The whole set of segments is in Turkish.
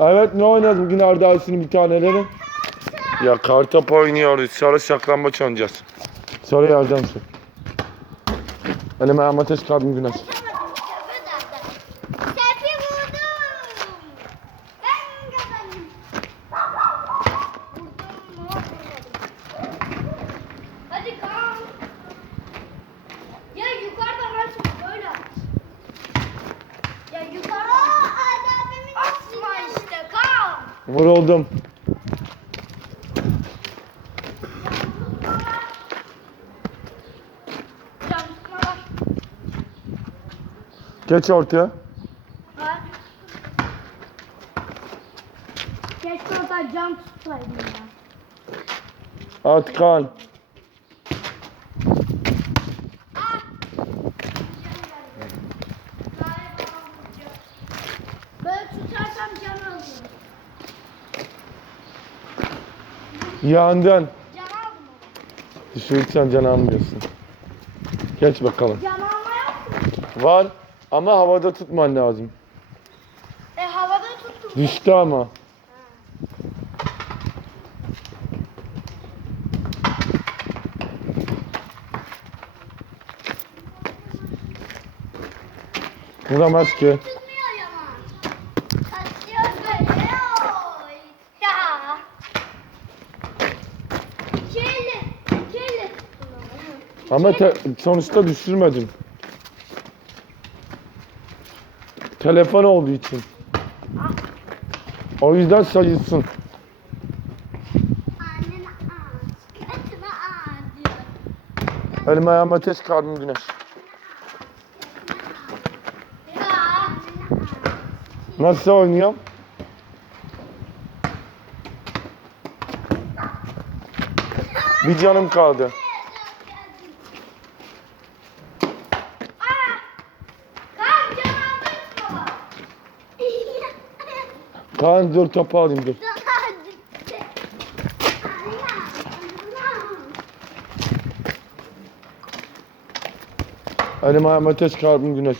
Evet ne oynadık bugün Ardağısı'nın bir taneleri? Ya kartop oynuyoruz. Sonra saklambaç oynayacağız. Sonra yardım şu. Elime ateş kalbim güneş. Vuruldum. Geç ortaya. Keşke orada cam tutsaydım ya. At Yandın. Düşürürsen can almıyorsun. Geç bakalım. Can alma yok mu? Var ama havada tutman lazım. E havada tuttum. Düştü ama. Vuramaz ki. Ama te- sonuçta düşürmedim. Telefon olduğu için. O yüzden sayılsın. Annen ayağım ateş, kalbim güneş. Nasıl oynuyorum? Bir canım kaldı. Aa! Kan can aldın mı? Kaan dur topu alayım dur. Elim ayağım ateş, kalbim güneş.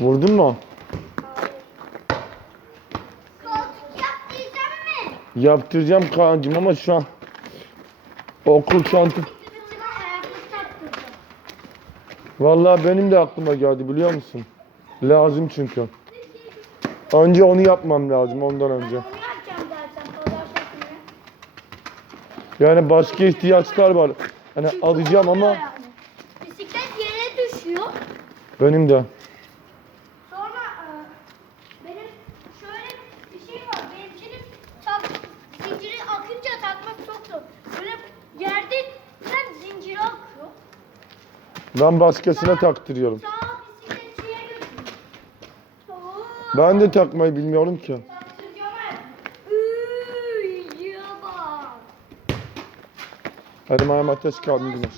Vurdun mu? Yaptıracağım Kaan'cım ama şu an okul çantı. Vallahi benim de aklıma geldi biliyor musun? Lazım çünkü. Önce onu yapmam lazım ondan önce. Yani başka ihtiyaçlar var. Hani alacağım ama Bisiklet yere düşüyor. benim de. Ben başkasına taktırıyorum. Ben de takmayı bilmiyorum ki. Elim ayağım ateş kalbim güneş.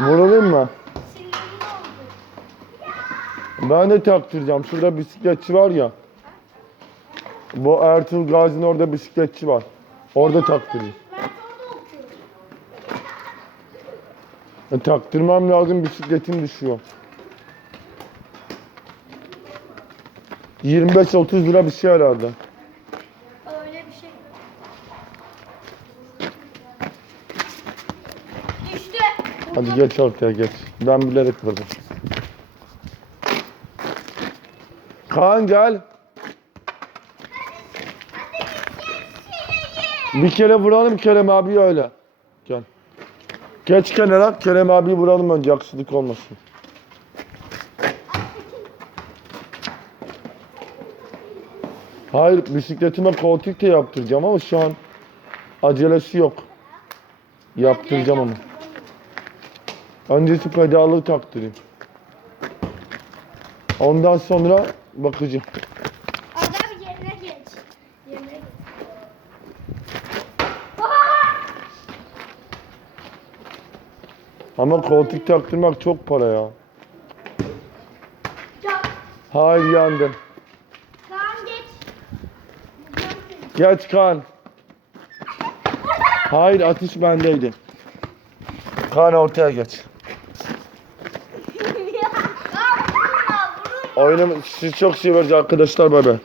Ne yapıyorum? Ben de taktıracağım. Şurada bisikletçi var ya. Bu Ertuğrul Gazi'nin orada bisikletçi var. Orada taktırayım. E, taktırmam lazım bisikletim düşüyor. 25-30 lira bir şey herhalde. Öyle bir şey. İşte. Hadi geç ortaya geç. Ben bilerek vurdum. Kaan gel. Bir kere vuralım Kerem abi öyle. Gel. Geç kenara Kerem abi vuralım önce aksilik olmasın. Hayır bisikletime koltuk da yaptıracağım ama şu an acelesi yok. Yaptıracağım ama. Öncesi pedalı taktırayım. Ondan sonra bakacağım. Adam yerine geç. Yerine geç. Ama koltuk taktırmak çok para ya. Hayır yandın. Kaan geç. Geç kan. Hayır atış bendeydi. Kan ortaya geç. Kaan vurma vurma. Oyunu sizi çok seviyoruz arkadaşlar bebe.